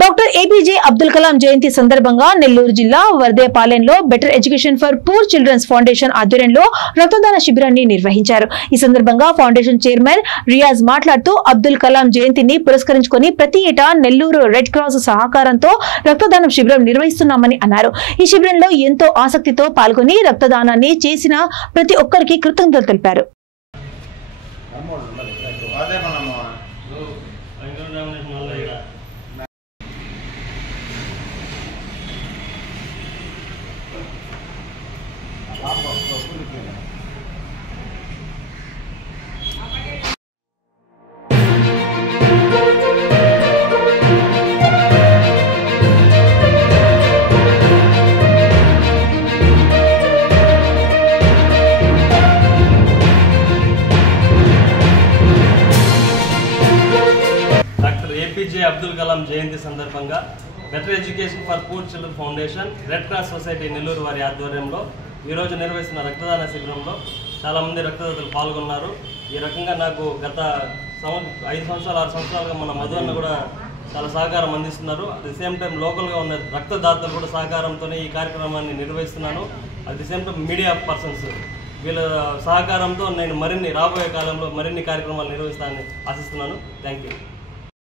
Doctor APJ Abdul Kalam జయంతి సందర్భంగా నెల్లూరు జిల్లా వర్దేపాలెంలో better education for poor childrens foundation ఆధ్వర్యంలో రక్తదాన శిబిరాన్ని నిర్వహించారు. ఈ సందర్భంగా ఫౌండేషన్ చైర్మన్ రియాజ్ మాట్లాడుతూ అబ్దుల్ కలాం జయంతిని పురస్కరించుకొని ప్రతి ఏటా నెల్లూరు రెడ్ క్రాస్ సహకారంతో రక్తదానం శిబిరం నిర్వహిస్తున్నామని అన్నారు. ఈ శిబిరంలో ఎంతో ఆసక్తితో పాల్గొని రక్తదానాన్ని చేసిన ప్రతి ఒక్కరికి కృతజ్ఞతలు తెలిపారు. ఏపీజే అబ్దుల్ కలాం జయంతి సందర్భంగా better education for poor children foundation red cross society Nellore వారి ఆధ్వర్యంలో ఈరోజు నిర్వహిస్తున్న రక్తదాన శిబిరంలో చాలామంది రక్తదాతలు పాల్గొన్నారు. ఈ రకంగా నాకు గత 5 సంవత్సరాలు 6 సంవత్సరాలుగా మన మధు అన్న కూడా చాలా సహకారం అందిస్తున్నారు. అట్ ది సేమ్ టైం లోకల్గా ఉన్న రక్తదాతలు కూడా సహకారంతోనే ఈ కార్యక్రమాన్ని నిర్వహిస్తున్నాను. At the same time media persons వీళ్ళ సహకారంతో నేను రాబోయే కాలంలో మరిన్ని కార్యక్రమాలు నిర్వహిస్తానని ఆశిస్తున్నాను. Thank you.